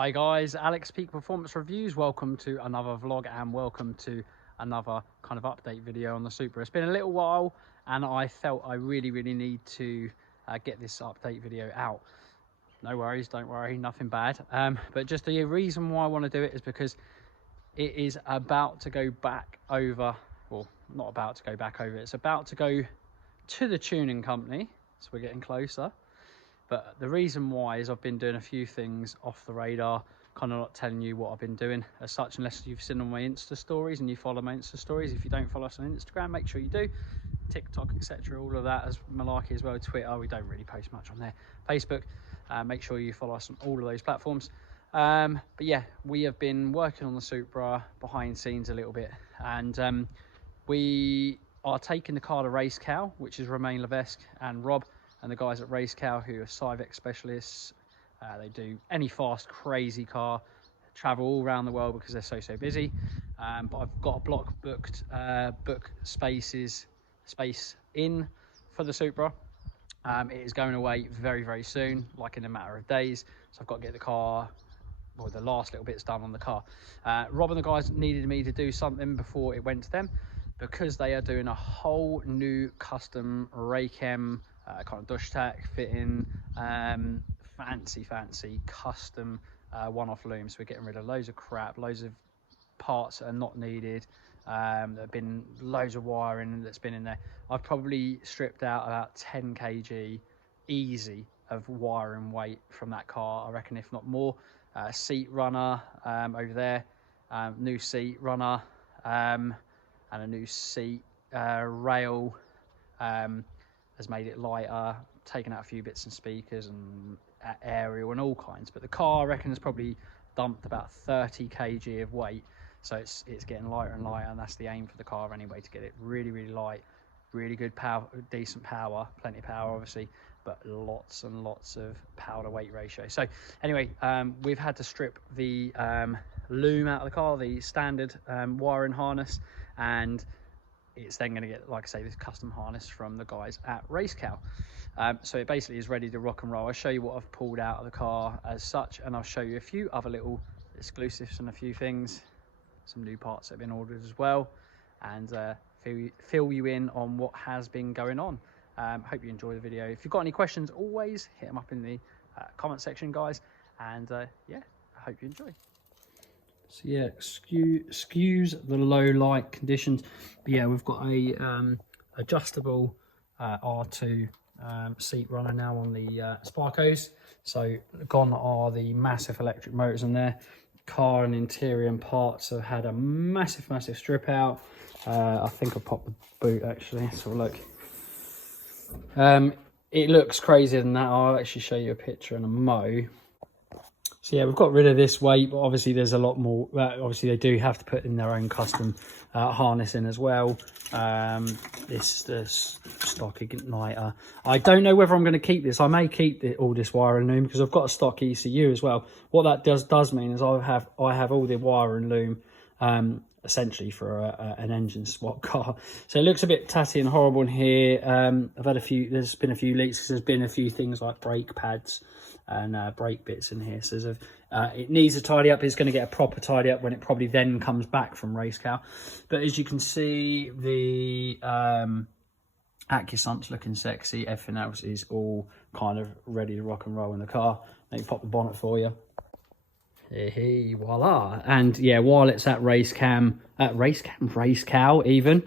Hi guys, Alex Peak Performance Reviews. Welcome to another vlog and welcome to another kind of update video on the Supra. It's been a little while and I felt I really need to get this update video out. No worries, don't worry, nothing bad. But just the reason why I want to do it is because it is about to go back over, well, not about to go back over, it's about to go to the tuning company, so we're getting closer. But the reason why is I've been doing a few things off the radar, kind of not telling you what I've been doing as such, unless you've seen on my Insta stories and you follow my Insta stories. If you don't follow us on Instagram, make sure you do. TikTok, etc., all of that, as malarkey as well. Twitter, we don't really post much on there. Facebook, make sure you follow us on all of those platforms. But yeah, we have been working on the Supra behind scenes a little bit, and we are taking the car to Racecal, which is Romain Levesque and Rob and the guys at Racecal, who are Syvecs specialists. They do any fast, crazy car, travel all around the world because they're so busy. But I've got a block booked, book space in for the Supra. It is going away very soon, like in a matter of days. So I've got to get the car, or the last little bits done on the car. Rob and the guys needed me to do something before it went to them, because they are doing a whole new custom Raychem kind of dush tack fitting, fancy custom one-off looms. So we're getting rid of loads of crap, loads of parts that are not needed. There have been loads of wiring that's been in there. I've probably stripped out about 10 kg easy of wiring weight from that car, I reckon, if not more. Seat runner over there, new seat runner, and a new seat rail has made it lighter, taken out a few bits and speakers and aerial and all kinds. But the car, I reckon, has probably dumped about 30 kg of weight, so it's getting lighter and lighter, and that's the aim for the car anyway, to get it really light, really good power, decent power, plenty of power obviously, but lots and lots of power to weight ratio. So anyway, we've had to strip the loom out of the car, the standard wiring harness, and it's then going to get, like I say, this custom harness from the guys at Racecal. So it basically is ready to rock and roll. I'll show you what I've pulled out of the car as such, and I'll show you a few other little exclusives and a few things, some new parts that have been ordered as well, and fill you in on what has been going on. Hope you enjoy the video. If you've got any questions, always hit them up in the comment section, guys, and yeah, I hope you enjoy. So yeah, excuse the low light conditions, but yeah, we've got a adjustable R2 seat runner now on the Sparkos. So gone are the massive electric motors in there. Car and interior and parts have had a massive strip out. I think I popped the boot actually, so look. It looks crazier than that. I'll actually show you a picture in a mo. So yeah, we've got rid of this weight, but obviously there's a lot more. Obviously they do have to put in their own custom harness in as well. This is the stock igniter. I don't know whether I'm going to keep this. I may keep all this wire and loom because I've got a stock ECU as well. What that does mean is I have all the wire and loom essentially for an engine swap car. So it looks a bit tatty and horrible in here. I've had there's been a few leaks. There's been a few things like brake pads and brake bits in here, so it needs a tidy up. It's going to get a proper tidy up when it probably then comes back from Racecal. But as you can see, the AccuSunt's looking sexy. Everything else is all kind of ready to rock and roll in the car. Let me pop the bonnet for you. Hey, voila. And yeah, while it's at Racecal even,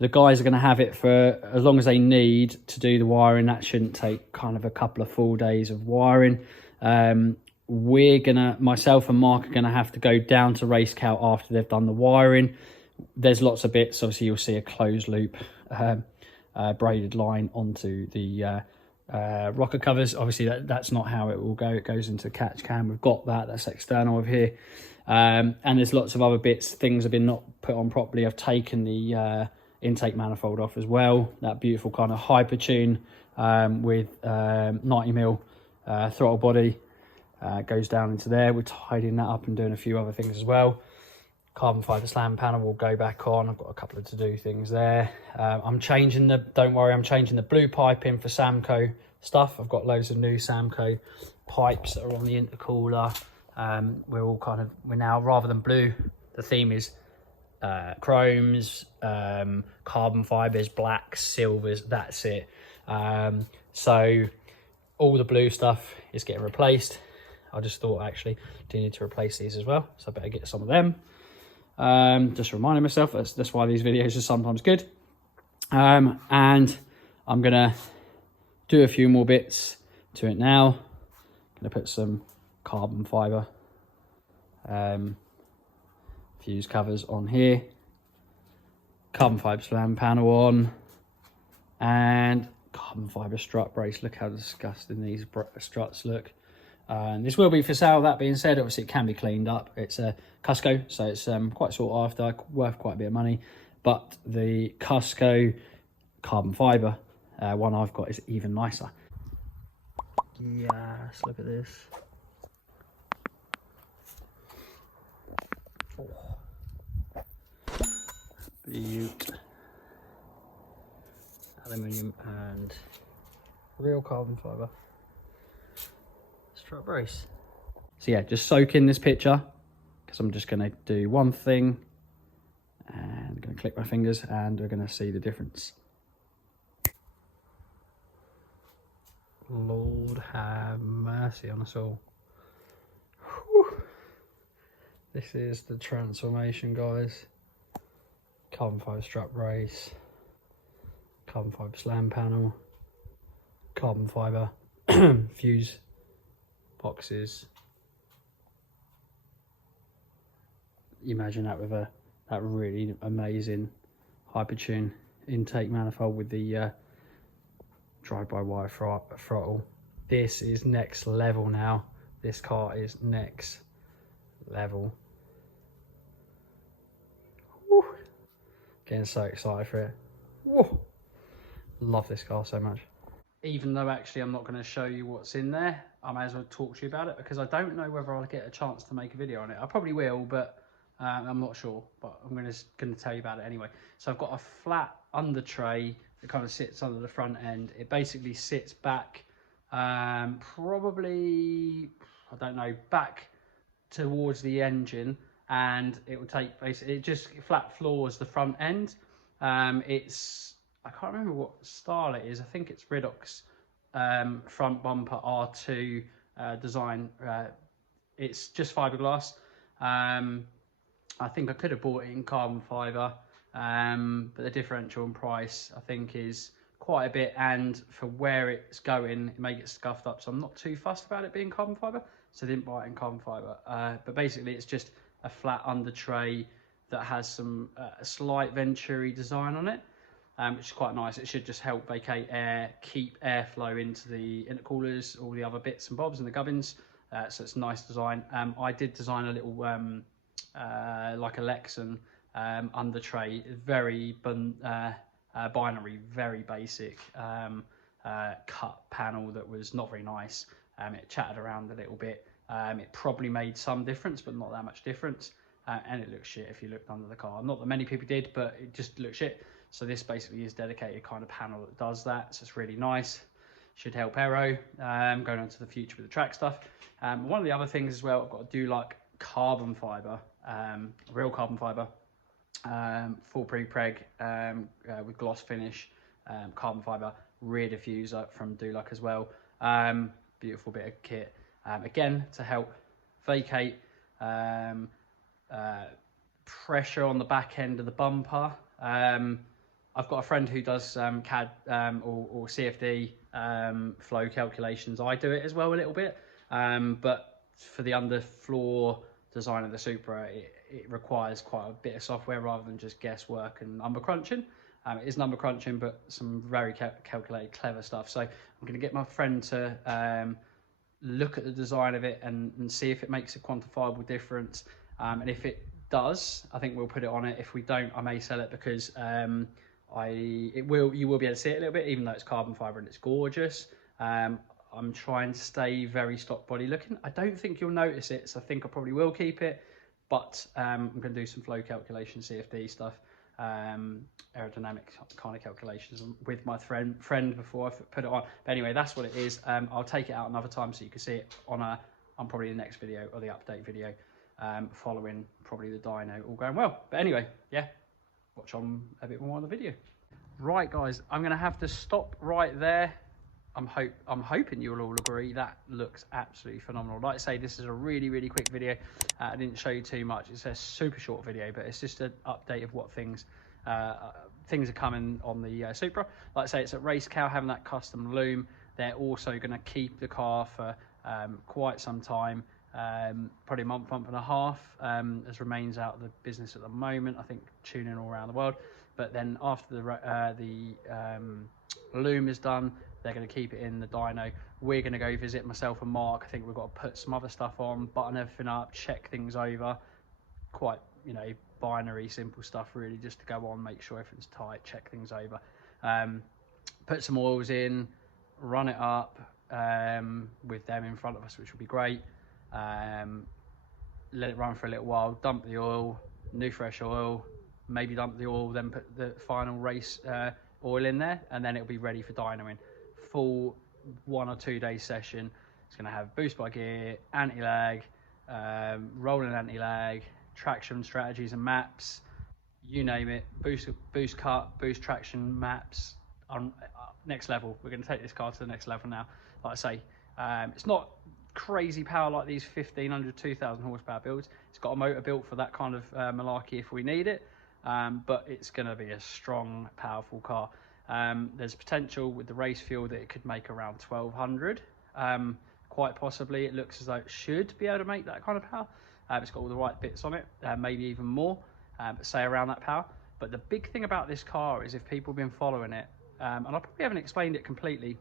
the guys are going to have it for as long as they need to do the wiring. That shouldn't take kind of a couple of full days of wiring. Myself and Mark are going to have to go down to Racecal after they've done the wiring. There's lots of bits. Obviously, you'll see a closed loop braided line onto the rocker covers. Obviously, that's not how it will go. It goes into the catch cam. We've got that's external over here. And there's lots of other bits. Things have been not put on properly. I've taken the intake manifold off as well. That beautiful kind of hyper tune with 90mm throttle body goes down into there. We're tidying that up and doing a few other things as well. Carbon fibre slam panel will go back on. I've got a couple of to-do things there. I'm changing the blue pipe in for Samco stuff. I've got loads of new Samco pipes that are on the intercooler. we're now, rather than blue, the theme is chromes, carbon fibers, blacks, silvers. That's it. So all the blue stuff is getting replaced. I just thought, actually, do need to replace these as well, so I better get some of them. Just reminding myself, that's why these videos are sometimes good. And I'm gonna do a few more bits to it now. Gonna put some carbon fiber fuse covers on here, carbon fiber slam panel on, and carbon fiber strut brace. Look how disgusting these struts look. This will be for sale. That being said, obviously it can be cleaned up. It's a Cusco, so it's quite sought after, worth quite a bit of money. But the Cusco carbon fiber one I've got is even nicer. Yes, look at this. Oh. Beaut. Aluminium and real carbon fiber strut brace. So yeah, just soak in this picture, because I'm just going to do one thing and I'm going to click my fingers and we're going to see the difference. Lord have mercy on us all. Whew. This is the transformation, guys. Carbon fiber strut brace, carbon fiber slam panel, carbon fiber fuse boxes. Imagine that with that really amazing Hypertune intake manifold with the drive-by-wire throttle. This is next level now. This car is next level. Woo. Getting so excited for it. Woo. Love this car so much. Even though actually I'm not going to show you what's in there, I may as well talk to you about it, because I don't know whether I'll get a chance to make a video on it. I probably will, but I'm not sure. But I'm going to tell you about it anyway. So I've got a flat under tray that kind of sits under the front end. It basically sits back, probably, I don't know, back towards the engine, and it will take, basically, it just flat floors the front end. It's, I can't remember what style it is. I think it's Redox front bumper R2 design. It's just fiberglass. I think I could have bought it in carbon fiber, but the differential in price I think is quite a bit, and for where it's going it may get scuffed up, so I'm not too fussed about it being carbon fiber, so I didn't buy it in carbon fiber. But basically it's just a flat under tray that has some a slight Venturi design on it, which is quite nice. It should just help vacate air, keep airflow into the intercoolers, all the other bits and bobs and the gubbins. So it's a nice design. I did design a little like a Lexan under tray, very binary, very basic cut panel that was not very nice. It chattered around a little bit. It probably made some difference, but not that much difference. And it looks shit if you looked under the car. Not that many people did, but it just looked shit. So this basically is dedicated kind of panel that does that. So it's really nice. Should help aero going on to the future with the track stuff. One of the other things as well, I've got to do like carbon fiber, real carbon fiber, full pre-preg with gloss finish, carbon fiber rear diffuser from Dulac as well. Beautiful bit of kit, again to help vacate pressure on the back end of the bumper. I've got a friend who does CAD or CFD flow calculations. I do it as well a little bit, but for the underfloor design of the Supra, it requires quite a bit of software rather than just guesswork and number crunching. It is number crunching, but some very calculated, clever stuff. So I'm going to get my friend to look at the design of it and see if it makes a quantifiable difference. And if it does, I think we'll put it on it. If we don't, I may sell it, because you will be able to see it a little bit, even though it's carbon fiber and it's gorgeous. I'm trying to stay very stock body looking. I don't think you'll notice it, so I think I probably will keep it. But I'm going to do some flow calculation, CFD stuff, aerodynamic kind of calculations with my friend before I put it on. But anyway, that's what it is. I'll take it out another time so you can see it on a on probably the next video or the update video, following probably the dyno all going well. But anyway, yeah, watch on a bit more on the video. Right guys, I'm gonna have to stop right there. I'm hoping you'll all agree that looks absolutely phenomenal. Like I say, this is a really quick video. I didn't show you too much. It's a super short video, but it's just an update of what things are coming on the Supra. Like I say, it's at Racecal, having that custom loom. They're also going to keep the car for quite some time, probably a month and a half, as remains out of the business at the moment. I think tuning all around the world. But then after the loom is done, they're going to keep it in the dyno. We're going to go visit myself and Mark. I think we've got to put some other stuff on, button everything up, check things over. Quite, you know, binary, simple stuff really, just to go on, make sure everything's tight, check things over. Put some oils in, run it up with them in front of us, which will be great. Let it run for a little while, dump the oil, new fresh oil, maybe dump the oil, then put the final race oil in there, and then it'll be ready for dynoing. Full 1 or 2 day session. It's going to have boost by gear, anti-lag, rolling anti-lag, traction strategies and maps, you name it, boost cut, boost traction maps, on next level. We're going to take this car to the next level now. Like I say, it's not crazy power like these 1500, 2000 horsepower builds. It's got a motor built for that kind of malarkey if we need it, but it's going to be a strong, powerful car. There's potential with the race fuel that it could make around 1200. Quite possibly, it looks as though it should be able to make that kind of power. It's got all the right bits on it, maybe even more, but say around that power. But the big thing about this car is, if people have been following it, and I probably haven't explained it completely,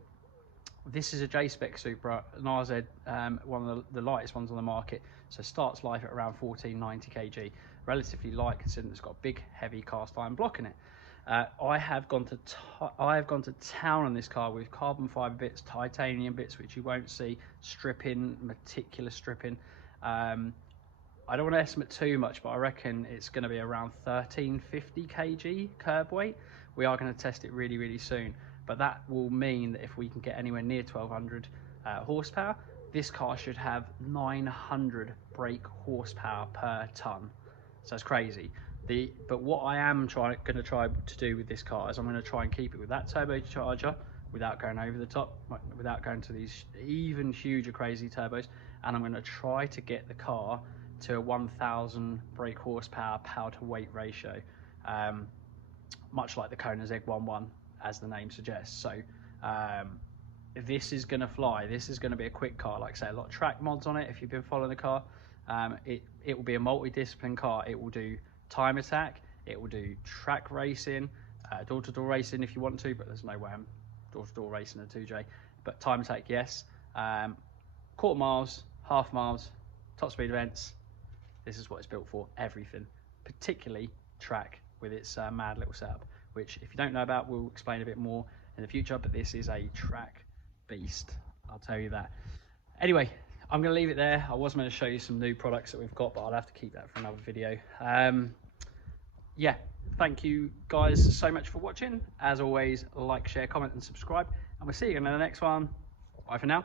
this is a J-spec Supra, an RZ, one of the lightest ones on the market. So starts life at around 1490 kg, relatively light considering it's got a big, heavy cast iron block in it. I have gone to town on this car with carbon fibre bits, titanium bits, which you won't see, stripping, meticulous stripping. I don't want to estimate too much, but I reckon it's going to be around 1350 kg curb weight. We are going to test it really soon, but that will mean that if we can get anywhere near 1200 horsepower, this car should have 900 brake horsepower per ton. So it's crazy. But what I am going to try to do with this car is I'm going to try and keep it with that turbocharger without going over the top, without going to these even huger crazy turbos, and I'm going to try to get the car to a 1000 brake horsepower power to weight ratio, much like the Kona Z11, as the name suggests. So this is going to fly. This is going to be a quick car. Like I say, a lot of track mods on it if you've been following the car. It will be a multi-discipline car. It will do time attack, it will do track racing, door-to-door racing if you want to, but there's no way I'm door-to-door racing a 2J. But time attack, yes. Quarter miles, half miles, top speed events. This is what it's built for, everything, particularly track with its mad little setup, which if you don't know about, we'll explain a bit more in the future, but this is a track beast, I'll tell you that. Anyway, I'm going to leave it there. I was going to show you some new products that we've got, but I'll have to keep that for another video. Yeah, thank you guys so much for watching. As always, like, share, comment and subscribe, and we'll see you in the next one. Bye for now.